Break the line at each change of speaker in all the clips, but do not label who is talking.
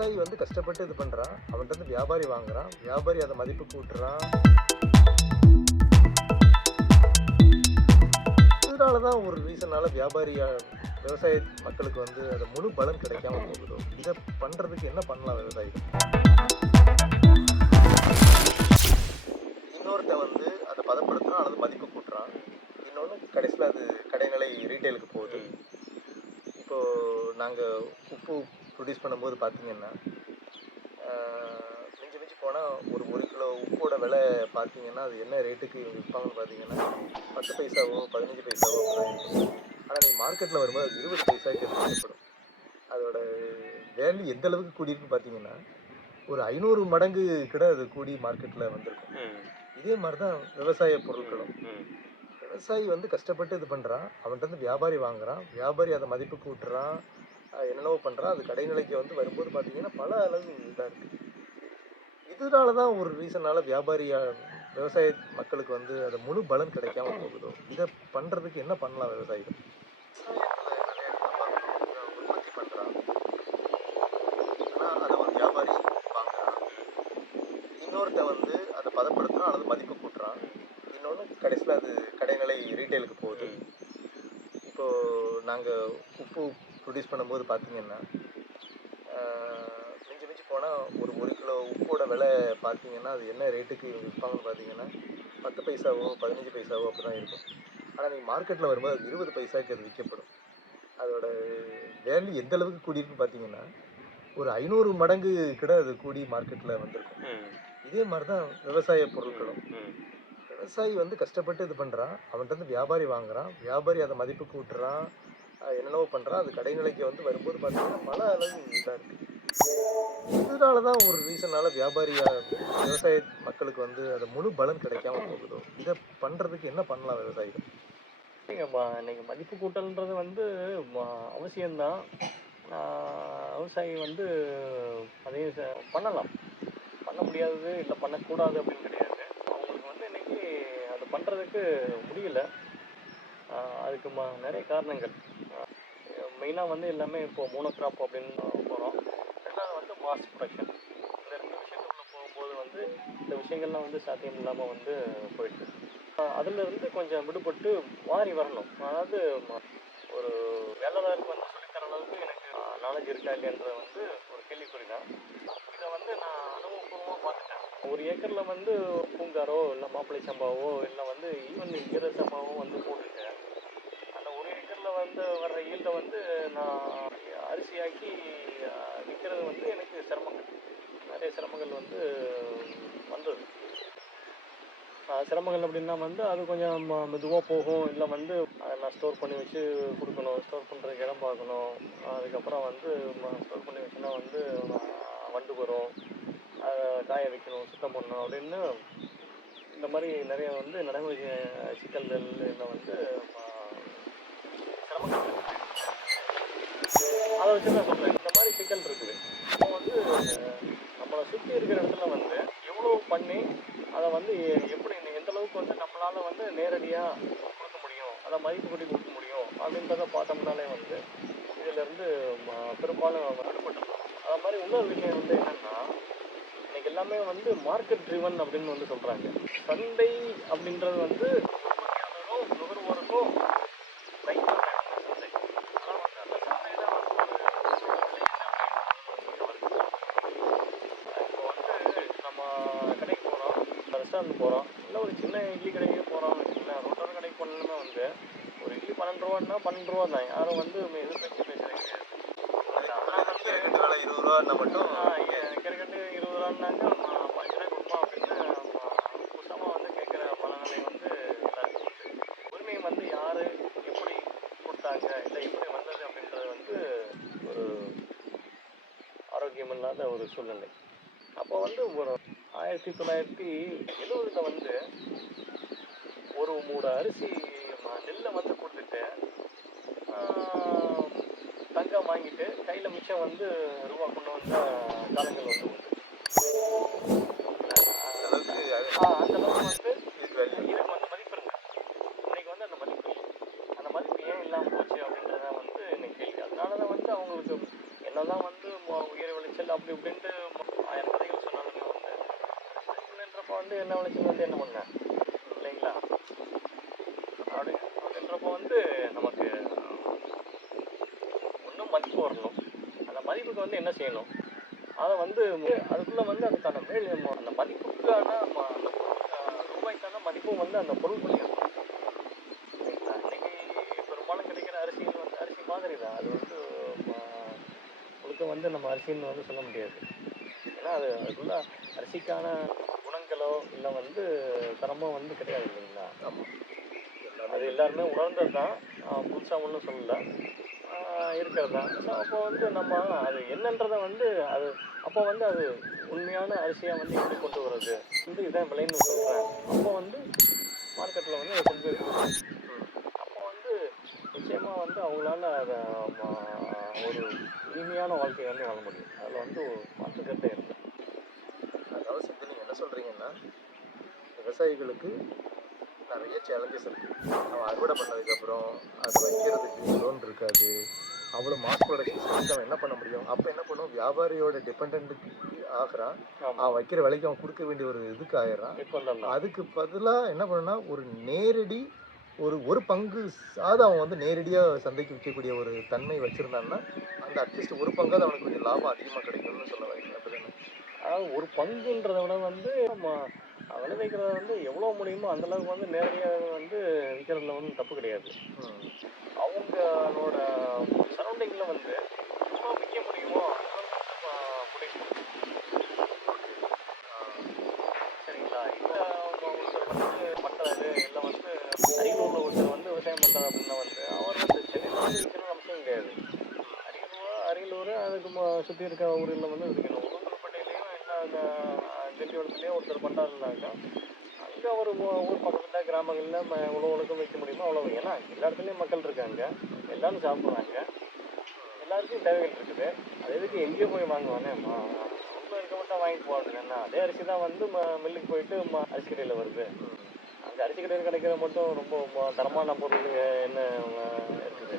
விவசாயி வந்து கஷ்டப்பட்டு இது பண்ணுறான் அவன்கிட்ட வந்து வியாபாரி வாங்குறான். வியாபாரி அதை மதிப்பு கூட்டுறான். இதனால தான் ஒரு ரீசனால் வியாபாரி விவசாய மக்களுக்கு வந்து அது முழு பலன் கிடைக்காம போகுதோ? இதை பண்ணுறதுக்கு என்ன பண்ணலாம் விவசாயிகள்? இன்னொருத்த வந்து அதை பதப்படுத்துறான் அல்லது மதிப்பு கூட்டுறான். இன்னொன்று கடைசியில் அது கடைநிலை ரீட்டைலுக்கு போகுது. இப்போது நாங்கள் உப்பு ப்ரொடியூஸ் பண்ணும்போது பார்த்தீங்கன்னா மிஞ்சி மிஞ்சி போனால் ஒரு ஒரு கிலோ உப்போட விலை பார்த்தீங்கன்னா அது என்ன ரேட்டுக்கு விற்பாங்கன்னு பார்த்தீங்கன்னா பத்து பைசாவோ பதினஞ்சு பைசாவோ ஆனால் நீங்கள் மார்க்கெட்டில் வரும்போது அது இருபது பைசாக்கு விற்கப்படும் அதோட வேல்யூ எந்த அளவுக்கு கூடியிருக்குன்னு பார்த்தீங்கன்னா ஒரு ஐநூறு மடங்கு கூட அது கூடி மார்க்கெட்டில் வந்திருக்கும். இதே மாதிரி தான் விவசாய பொருட்களும். விவசாயி வந்து கஷ்டப்பட்டு இது பண்ணுறான் அவன்கிட்ட இருந்து வியாபாரி வாங்குறான். வியாபாரி அதை மதிப்பு கூட்டுறான் என்னென்னவோ பண்ணுறான் அது கடைநிலைக்கு வந்து வரும்போது பார்த்தீங்கன்னா பல அளவு இதாக இருக்குது இதனால தான் ஒரு ரீசனால் வியாபாரியாக விவசாய மக்களுக்கு வந்து அது முழு பலன் கிடைக்காம போகுதோ இதை பண்ணுறதுக்கு என்ன பண்ணலாம் விவசாயிகள்? உற்பத்தி பண்ணுறான் ஆனால் அதை ஒரு வியாபாரி வாங்குறான் இன்னொருத்த வந்து அதை பதப்படுத்துறான் அல்லது மதிப்பு கூட்டுறான். இன்னொன்று கடைசியில் அது கடைநிலை ரீட்டைலுக்கு போகுது. இப்போது நாங்கள் உப்பு ப்ரொடியூஸ் பண்ணும்போது பார்த்தீங்கன்னா மிஞ்சி மிஞ்சி போனால் ஒரு ஒரு கிலோ உப்போட விலை பார்த்தீங்கன்னா அது என்ன ரேட்டுக்கு விற்பாங்கன்னு பார்த்தீங்கன்னா பத்து பைசாவோ பதினஞ்சு பைசாவோ அப்படி தான் இருக்கும். ஆனால் நீங்கள் மார்க்கெட்டில் வரும்போது அது இருபது பைசாக்கு அது விற்கப்படும். அதோட வேல்யூ எந்த அளவுக்கு கூடியிருக்குன்னு பார்த்தீங்கன்னா ஒரு ஐநூறு மடங்கு கூட அது கூடி மார்க்கெட்டில் வந்திருக்கும். இதே மாதிரி தான் விவசாய பொருட்களும். விவசாயி வந்து கஷ்டப்பட்டு இது பண்ணுறான் அவன்கிட்ட வியாபாரி வாங்குறான். வியாபாரி அதை மதிப்பு கூட்டுறான் அஹ் என்னென்னவோ பண்ணுறான் அது கடைநிலைக்கு வந்து வரும்போது பார்த்தீங்கன்னா பல அளவு இதாக இருக்குது இதனால தான் ஒரு ரீசனால் வியாபாரியாக விவசாய மக்களுக்கு வந்து அது முழு பலன் கிடைக்காம போகுதோ? இதை பண்ணுறதுக்கு என்ன பண்ணலாம் விவசாயிகள்?
நீங்க இன்னைக்கு மதிப்பு கூட்டல்ன்றது வந்து அவசியம்தான். விவசாயி வந்து அதையும் பண்ணலாம். பண்ண முடியாதது இல்லை பண்ணக்கூடாது அப்படின்னு கிடையாது. அவங்களுக்கு வந்து இன்னைக்கு அது பண்ணுறதுக்கு முடியல. அதுக்கு ம நிறைய காரணங்கள். மெயினாக வந்து எல்லாமே இப்போ கிராப் அப்படின்னு போகிறோம் ரெண்டாவது வந்து மாஸ் ப்ரொடக்ஷன் இந்த ரெண்டு விஷயத்துக்குள்ள போகும்போது வந்து இந்த விஷயங்கள்லாம் வந்து சாத்தியம் இல்லாமல் வந்து போயிட்டு அதுலேருந்து கொஞ்சம் விடுபட்டு மாறி வரணும். அதாவது ஒரு வேலைதாருக்கு வந்து சொல்லித்தர அளவுக்கு எனக்கு நாலேஜ் இருக்கா இல்லைன்றது வந்து ஒரு கேள்விக்குறி தான் இதை வந்து நான் அனுபவபூர்வமாக பார்த்துட்டேன். ஒரு ஏக்கரில் வந்து பூங்காரோ இல்லை மாப்பிள்ளை சம்பாவோ இல்லை வந்து ஈவன் ஈர சம்பாவோ வந்து போட்டு வந்து வர்ற ஈல்டை வந்து நான் அரிசியாக்கி விற்கிறது வந்து எனக்கு சிரமங்கள். நிறைய சிரமங்கள் வந்து வந்தது. சிரமங்கள் அப்படின்னா வந்து அது கொஞ்சம் மெதுவாக போகும். இல்லை வந்து அதை நான் ஸ்டோர் பண்ணி வச்சு கொடுக்கணும். ஸ்டோர் பண்ணுறதுக்கு இடம் பார்க்கணும். அதுக்கப்புறம் வந்து ஸ்டோர் பண்ணி வச்சுன்னா வந்து வண்டு வரும். அதை காய வைக்கணும் சுத்தம் பண்ணணும் அப்படின்னு இந்த மாதிரி நிறைய வந்து நடைமுறை சிக்கல்கள் இதில் வந்து அதை வச்சு நான் சொல்கிறேன் இந்த மாதிரி சிக்கல் இருக்குது இப்போ வந்து நம்மளை சுற்றி இருக்கிற இடத்துல வந்து எவ்வளோ பண்ணி அதை வந்து எ- எப்படி எந்த அளவுக்கு வந்து நம்மளால் வந்து நேரடியாக கொடுக்க முடியும் அதை மதிப்பு கூட்டி கொடுக்க முடியும் அப்படின்றத பார்த்தோம்னாலே வந்து இதிலேருந்து பெரும்பாலும் விடுபட்டுருக்கோம் அது மாதிரி இன்னொரு விஷயம் வந்து என்னென்னா இன்னைக்கு எல்லாமே வந்து மார்க்கெட் ட்ரிவன் அப்படின்னு வந்து சொல்கிறாங்க சந்தை அப்படின்றது வந்து உற்பத்தியாளரும் நுகர்வோருக்கும் ரைட்டான இடம் தான் சந்தை ஆனா வந்து அந்த சந்தையில வந்து ஒரு சூழ்நிலை என்ன அப்படின்றது வருது. இப்போ வந்து நம்ம கடைக்கு போகிறோம் ரெஸ்டாரண்ட் போகிறோம் இல்லை ஒரு சின்ன இட்லி கடைக்கு போகிறோம் சின்ன ரோட்டோர கடைக்கு போனோம்னா வந்து ஒரு இட்லி பன்னெண்டு ரூபான்னா பன்னெண்டு ரூபா தான். யாரும் வந்து எதிர்பார்த்து
விலை இருபது ரூபான்னா மட்டும்.
கிரக்கெட்டு இருபது ரூபான்னாங்க ரூபாய் கொடுப்போம் அப்படின்னு புதுசாக வந்து கேட்குற மனநிலை வந்து எல்லாருக்கும் வந்து யார் எப்படி கொடுத்தாங்க இல்லை எப்படி வந்தது அப்படின்றது வந்து ஒரு ஆரோக்கியம் இல்லாத ஒரு சூழ்நிலை. அப்போ வந்து ஒரு ஆயிரத்தி தொள்ளாயிரத்தி எழுபதுல வந்து ஒரு மூட அரிசி ம- நெல்லை வந்து கொடுத்துட்டு தங்கம் வாங்கிட்டு கையில் மிச்சம் வந்து ரூபா கொண்டு வந்த காலங்கள் வந்து உண்டு
அளவுக்கு
ஆஹ், அந்த அளவுக்கு வந்து
இதுக்கு value.
இதுக்கு வந்து மதிப்பு இருக்கு இன்னைக்கு வந்து அந்த மதிப்பு இல்லை அந்த மதிப்பு ஏன் இல்லாமல் போச்சு அப்படின்றத வந்து இன்னைக்கு கேள்வி அதனால தான் வந்து அவங்களுக்கு என்னதான் வந்து ம- உயர் விளைச்சல் அப்படி இப்படின்ட்டு ஆயிரம் கதைகள் சொன்னாலுமே வந்து விவசாயம்ன்றப்ப வந்து என்ன விளைச்சல் வந்து என்ன பண்ண இல்லைங்களா அப்படி அப்படின்றப்ப வந்து நமக்கு ஒன்றும் மதிப்பு வரணும். அந்த மதிப்புக்கு வந்து என்ன செய்யணும்? அதை வந்து அதுக்குள்ளே வந்து அதுக்கான மேல் அந்த மதிப்புக்கான ம- அந்த ரூபாய்க்கான மதிப்பும் வந்து அந்த பொருள் சரிங்களா? பெரும்பாலும் கிடைக்கிற அரிசிகள் வந்து அரிசி மாதிரி தான் அது வந்து முழுக்க வந்து நம்ம அரிசின்னு வந்து சொல்ல முடியாது. ஏன்னா அது அதுக்குள்ள அரிசிக்கான குணங்களோ இல்லை வந்து தரமோ வந்து கிடையாது இல்லைங்களா?
ஆமாம்.
அது எல்லாருமே உணர்ந்தது தான். புதுசாக ஒன்றும் சொல்லலை. இருக்கிறது தான். ஸோ அப்போ வந்து நம்ம அது என்னன்றதை வந்து அது அப்போ வந்து அது உண்மையான அரிசியாக வந்து எப்படி கொண்டு வர்றது? வந்து இதான் விலைன்னு சொல்கிறேன் அப்போ வந்து மார்க்கெட்டில் வந்து அதை கொண்டு போய் அப்போ வந்து நிச்சயமாக வந்து அவங்களால அதை ஒரு இனிமையான வாழ்க்கையை வந்து வாழ முடியும். அதில் வந்து மாற்று கருத்தே இருக்கு
அதாவது சிந்தனை நீங்கள் என்ன சொல்கிறீங்கன்னா விவசாயிகளுக்கு நிறைய சேலஞ்சஸ் இருக்கு. அவன் அறுவடை பண்ணதுக்கப்புறம் அது வைக்கிறதுக்கு லோன் இருக்காது. அவ்வளோ மாஸ் ப்ரொடக்ஷன் செஞ்சு அவன் என்ன பண்ண முடியும்? அப்போ என்ன பண்ணும் வியாபாரியோட டிபெண்ட்டுக்கு ஆகிறான். அவன் வைக்கிற விலைக்கு அவன் கொடுக்க வேண்டிய ஒரு இதுக்கு ஆயிடுறான். அதுக்கு பதிலாக என்ன பண்ணுன்னா ஒரு நேரடி ஒரு ஒரு பங்கு சாதம் அவன் வந்து நேரடியாக சந்தைக்கு விற்கக்கூடிய ஒரு தன்மை வச்சுருந்தான்னா அந்த அட்லீஸ்ட் ஒரு பங்காவது அவனுக்கு கொஞ்சம் லாபம் அதிகமாக கிடைக்கும்னு சொல்ல வரீங்க. அப்படிதானே?
அதாவது ஒரு பங்குன்றதை விட வந்து நம்ம விளைவிக்கிறத வந்து எவ்வளோ முடியுமோ அந்த அளவுக்கு வந்து நேரடியாக வந்து விற்கிறதுல வந்து தப்பு கிடையாது. அவங்களோட சரௌண்டிங்கில் வந்து எவ்வளோ விற்க முடியுமோ அந்த சரிங்களா? இல்லை அவங்க ஒருத்தர் வந்து பண்ணுறாரு இல்லை வந்து அரியலூரில் ஒருத்தர் வந்து விவசாயம் பண்ணுறாரு அப்படின்னா வந்து அவர் வந்து சென்னையில் வந்து அம்சம் கிடையாது அரியலூர் அரியலூர் அதுக்கு சுற்றி இருக்க ஊரில் வந்து விற்கணும் திண்டிவனத்துலேயும் ஒருத்தர் பண்ணுறாருனாக்கா அங்கே ஒரு ஊர் பக்கத்தில் கிராமங்களில் ம எவ்வளோ உலகம் வைக்க முடியுமோ அவ்வளோ ஏன்னா எல்லா இடத்துலையும் மக்கள் இருக்காங்க. எல்லாரும் சாப்பிட்றாங்க. எல்லாருக்கும் தேவைகள் இருக்குது. அது எதுக்கு எங்கேயோ போய் வாங்குவானே ரொம்ப இருக்க மட்டும் வாங்கி போகிறது என்ன அதே அரிசி தான் வந்து ம மில்லுக்கு போயிட்டு ம அரிசி கடையில் வருது. அங்கே அரிசி கடையில் கிடைக்கிறது மட்டும் ரொம்ப தரமான பொருள் என்ன இருக்குது.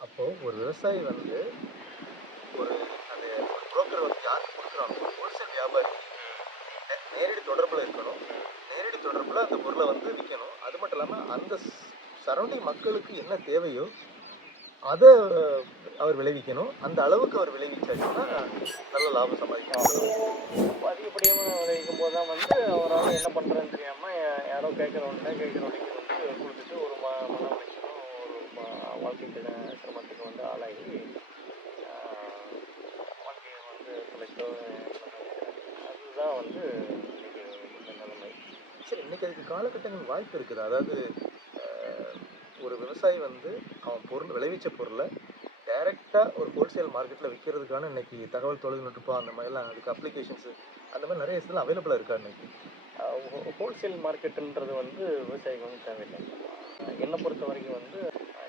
அப்போது ஒரு விவசாயி வந்து ஒரு அந்த புரோக்கர் வந்து யாருக்கு கொடுக்குறாங்க ஒரு ஹோல்சேல் வியாபாரி நே- நேரடி தொடர்பில் இருக்கணும் நேரடி தொடர்பில் அந்த பொருளை வந்து விற்கணும் அது மட்டும் இல்லாமல் அந்த சரௌண்டிங் மக்களுக்கு என்ன தேவையோ அதை அவர் விளைவிக்கணும். அந்த அளவுக்கு அவர் விளைவிச்சாச்சுன்னா நல்ல லாபம்
சம்பாதிக்கணும் அதிகப்படியாக விளைவிக்கும் போது தான் வந்து அவரால் என்ன பண்ணுறேன்னு தெரியாமல் யாரோ கேட்குறவன்ட்ட கேட்குறவனுக்கு வந்து கொடுத்துட்டு ஒரு ம மன உளைச்சலும் ஒரு வாழ்க்கை சிரமத்துக்கு வந்து ஆளாகி வாழ்க்கையை வந்து தொலைச்சோ அதுதான் வந்து
சரி இன்னைக்கு அதுக்கு காலகட்டங்கள் வாய்ப்பு இருக்குது. அதாவது ஒரு விவசாயி வந்து அவன் பொருள் விளைவிச்ச பொருளை டைரெக்டாக ஒரு ஹோல்சேல் மார்க்கெட்டில் விற்கிறதுக்கான இன்னைக்கு தகவல் தொழில்நுட்பம் அந்த மாதிரிலாம் அதுக்கு அப்ளிகேஷன்ஸு அந்த மாதிரி நிறைய விஷயத்தில் அவைலபிளாக இருக்கா இன்னைக்கு?
ஹோல்சேல் மார்க்கெட்டுன்றது வந்து விவசாயிக்கு வந்து தேவையில்லை. என்னை பொறுத்த வரைக்கும் வந்து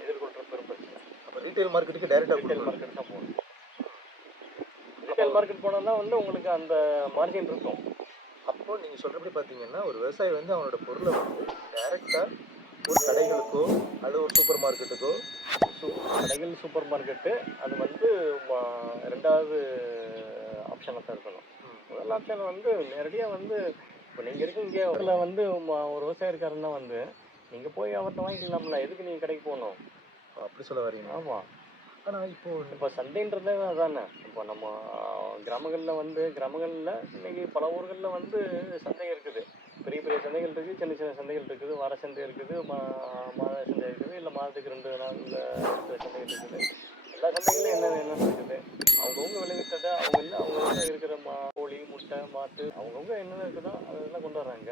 எதிர்கொள்கிற பெரும் பிரச்சனை
அப்போ ரீட்டைல் மார்க்கெட்டுக்கு டைரெக்டாக
ரீட்டைல் மார்க்கெட் தான் போகணும். ரீட்டைல் மார்க்கெட் போனால் தான் வந்து உங்களுக்கு அந்த மார்ஜின் இருக்கும்.
அப்போ நீங்கள் சொல்கிறபடி பார்த்தீங்கன்னா ஒரு விவசாயி வந்து அவனோட பொருளை வந்து டைரெக்டாக ஒரு கடைகளுக்கோ அல்லது ஒரு சூப்பர் மார்க்கெட்டுக்கோ
கடைகள் சூப்பர் மார்க்கெட்டு அது வந்து ரெண்டாவது ஆப்ஷனாக தான் இருக்கணும். முதல் ஆப்ஷன் வந்து நேரடியாக வந்து இப்போ நீங்கள் இருக்கீங்க இதில் வந்து ம- ஒரு விவசாயி இருக்காருன்னா வந்து நீங்கள் போய் அவர்கிட்ட வாங்கிக்கலாம்ல எதுக்கு நீங்கள் கடைக்கு போகணும்?
அப்படி சொல்ல வரீங்க.
ஆமாம்
ஆனால் இப்போ
இப்போ சந்தைன்றதே அதானே. இப்போ நம்ம கிராமங்களில் வந்து கிராமங்களில் இன்னைக்கு பல ஊர்களில் வந்து சந்தை இருக்குது. பெரிய பெரிய சந்தைகள் இருக்குது சின்ன சின்ன சந்தைகள் இருக்குது. வார சந்தை இருக்குது மா மாத சந்தை இருக்குது இல்லை மாதத்துக்கு ரெண்டு நாளில் சந்தைகள் இருக்குது. எல்லா சந்தைகளிலும் என்னென்ன என்னென்ன இருக்குது அவங்கவுங்க விளைவித்ததை அவங்க இல்லை அவங்கவுங்க இருக்கிற மா கோழி முட்டை மாட்டு அவங்கவுங்க என்னென்ன இருக்குதோ அதெல்லாம் கொண்டு வர்றாங்க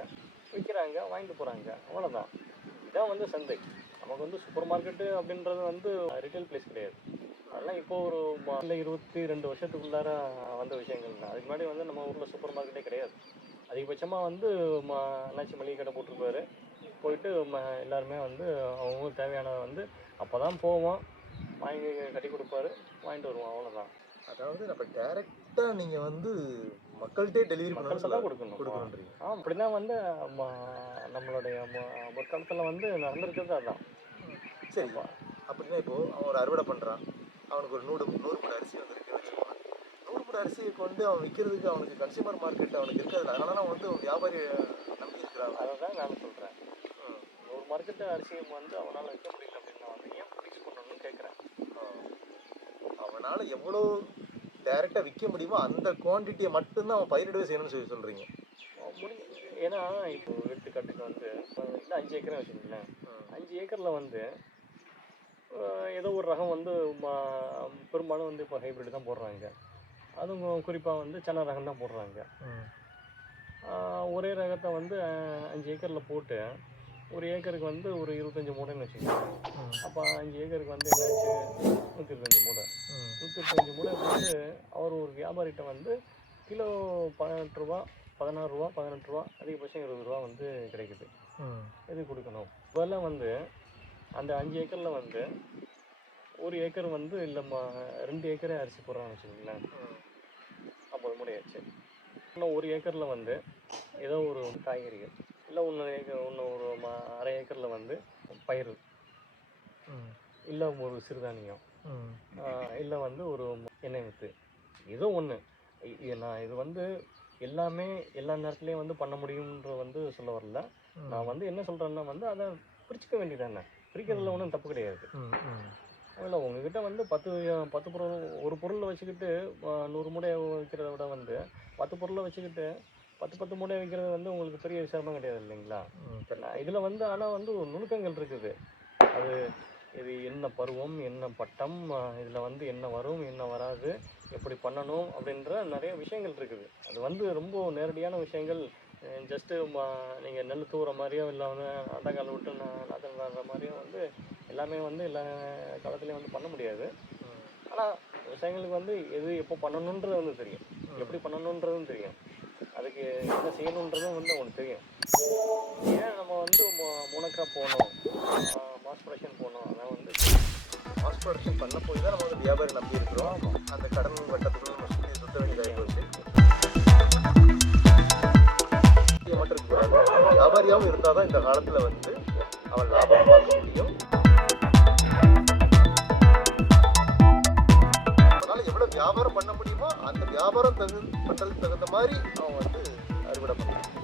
விற்கிறாங்க வாங்கிட்டு போகிறாங்க அவ்வளோதான் இதான் வந்து சந்தை. நமக்கு வந்து சூப்பர் மார்க்கெட்டு அப்படின்றது வந்து ரிட்டைல் பிளேஸ் கிடையாது. அதெல்லாம் இப்போ ஒரு ம- இருபத்தி ரெண்டு வருஷத்துக்குள்ளார வந்த விஷயங்கள். தான் அதுக்கு முன்னாடி வந்து நம்ம ஊரில் சூப்பர் மார்க்கெட்டே கிடையாது. அதிகபட்சமாக வந்து அண்ணாச்சி மளிகை கடை போட்டிருப்பாரு. போயிட்டு ம எல்லாருமே வந்து அவங்க தேவையானதை வந்து அப்போ தான் போவோம். வாங்கி கட்டி கொடுப்பாரு. வாங்கிட்டு வருவோம். அவ்வளோதான்
அதாவது நம்ம டைரெக்டாக நீங்கள் வந்து மக்கள்கிட்டே டெலிவரி
மக்கள்கிட்ட கொடுக்கணும்.
கொடுக்கணுன்றீங்க
ஆ அப்படி தான் வந்து நம்மளுடைய ம- முற்காலத்தில் வந்து நடந்திருக்கிறது அதான்.
சரி. அப்படின்னா இப்போ அவன் ஒரு அறுவடை பண்ணுறான் அவனுக்கு ஒரு நூறு நூறு மூணு அரிசி வந்திருக்கு வச்சுக்கோங்க. அரிசியை கொண்டு அவன் விற்கிறதுக்கு அவனுக்கு கன்சியூமர் மார்க்கெட் அவனுக்கு இருக்காது அதனால தான் வந்து வியாபாரி நம்பி இருக்கிறாங்க
அதை தான் நான் சொல்கிறேன் ஒரு மார்க்கெட்டு அரிசியை வந்து அவனால் விற்க முடியல அப்படின்னா வந்து ஏன் ஃபிக்ஸ் பண்ணணும்னு கேட்குறேன்
அவனால எவ்வளோ டைரெக்டாக விற்க முடியுமோ அந்த குவான்டிட்டியை மட்டும்தான் அவன் பயிரிடவே செய்யணும்னு சொல்லி சொல்கிறீங்க
ஏன்னா இப்போ எடுத்துக்காட்டுக்கு வந்து அஞ்சு ஏக்கரே வச்சுக்கோங்களேன். அஞ்சு ஏக்கரில் வந்து ஏதோ ஒரு ரகம் வந்து பெரும்பாலும் வந்து இப்போ ஹைப்ரிட் தான் போடுறாங்க. அதுவும் குறிப்பாக வந்து சின்ன ரகம் தான் போடுறாங்க. ஒரே ரகத்தை வந்து அஞ்சு ஏக்கரில் போட்டு ஒரு ஏக்கருக்கு வந்து ஒரு இருபத்தஞ்சி மூடைன்னு வச்சுக்கோங்க. அப்போ அஞ்சு ஏக்கருக்கு வந்து என்னாச்சு? நூற்றி இருபத்தஞ்சி மூடை. நூற்றி இருபத்தஞ்சி மூடை போட்டு அவர் ஒரு வியாபாரிகிட்ட வந்து கிலோ பதினெட்டு ரூபா பதினாறு ரூபா பதினெட்டு ரூபா அதிகபட்சம் இருபது ரூபா வந்து கிடைக்குது. இது கொடுக்கணும். முதல்ல வந்து அந்த அஞ்சு ஏக்கரில் வந்து ஒரு ஏக்கர் வந்து இல்லைம்மா ரெண்டு ஏக்கரே அரிசி போடுறான்னு வச்சுக்கோங்களேன். ஐம்பது மூடையாச்சு இன்னும் ஒரு ஏக்கரில் வந்து ஏதோ ஒரு காய்கறிகள். இல்லை இன்னொரு ஏக்கர் இன்னும் ஒரு அரை ஏக்கரில் வந்து பயிர் இல்லை ஒரு சிறுதானியம். இல்லை வந்து ஒரு எண்ணெய் வித்து ஏதோ ஒன்று நான் இது வந்து எல்லாமே எல்லா நேரத்துலையும் வந்து பண்ண முடியுன்ற வந்து சொல்ல வரல. நான் வந்து என்ன சொல்கிறேன்னா வந்து அதை பிரிச்சுக்க வேண்டியதானே பிரிக்கிறதுல ஒன்றும் தப்பு கிடையாது. இல்லை உங்ககிட்ட வந்து பத்து பத்து பொருள் ஒரு பொருளை வச்சுக்கிட்டு நூறு மூடை வைக்கிறத விட வந்து பத்து பொருளை வச்சுக்கிட்டு பத்து பத்து மூடை வைக்கிறது வந்து உங்களுக்கு பெரிய சிரமம் கிடையாது இல்லைங்களா? இதில் வந்து ஆனால் வந்து ஒரு நுணுக்கங்கள் இருக்குது. அது இது என்ன பருவம் என்ன பட்டம் இதில் வந்து என்ன வரும் என்ன வராது எப்படி பண்ணணும் அப்படின்ற நிறைய விஷயங்கள் இருக்குது. அது வந்து ரொம்ப நேரடியான விஷயங்கள். ஜஸ்ட்டு நீங்கள் நெல் தூவுற மாதிரியோ இல்லை வந்து அட்டக்கால் விட்டு நா- நாற்று மாதிரியோ வந்து எல்லாமே வந்து எல்லா காலத்துலேயும் வந்து பண்ண முடியாது. ஆனால் விவசாயிகளுக்கு வந்து எது எப்போ பண்ணணுன்றது வந்து தெரியும். எப்படி பண்ணணுன்றதும் தெரியும். அதுக்கு என்ன செய்யணுன்றதும் வந்து அவனுக்கு தெரியும். ஏன் நம்ம வந்து முனக்கா போகணும் மாஸ் ப்ரொடக்ஷன் போனோம். அதான் வந்து
மாஸ் ப்ரொடக்ஷன் பண்ண போய் தான் நம்ம வந்து வியாபாரம் நம்பி இருக்கிறோம் அந்த கடன் வட்டத்துக்குள்ள நம்ம சுற்றி சுத்த வேண்டியதாக போச்சு. மட்டும் வியாபாரியாகவும் இருந்தால் தான் இந்த காலத்தில் வந்து அவன் லாபம் பார்க்க முடியும். அதனால் எவ்வளோ வியாபாரம் பண்ண முடியுமோ அந்த வியாபாரம் தகு பண்ணுறதுக்கு தகுந்த மாதிரி அவன் வந்து அறுவடை பண்ணுவான்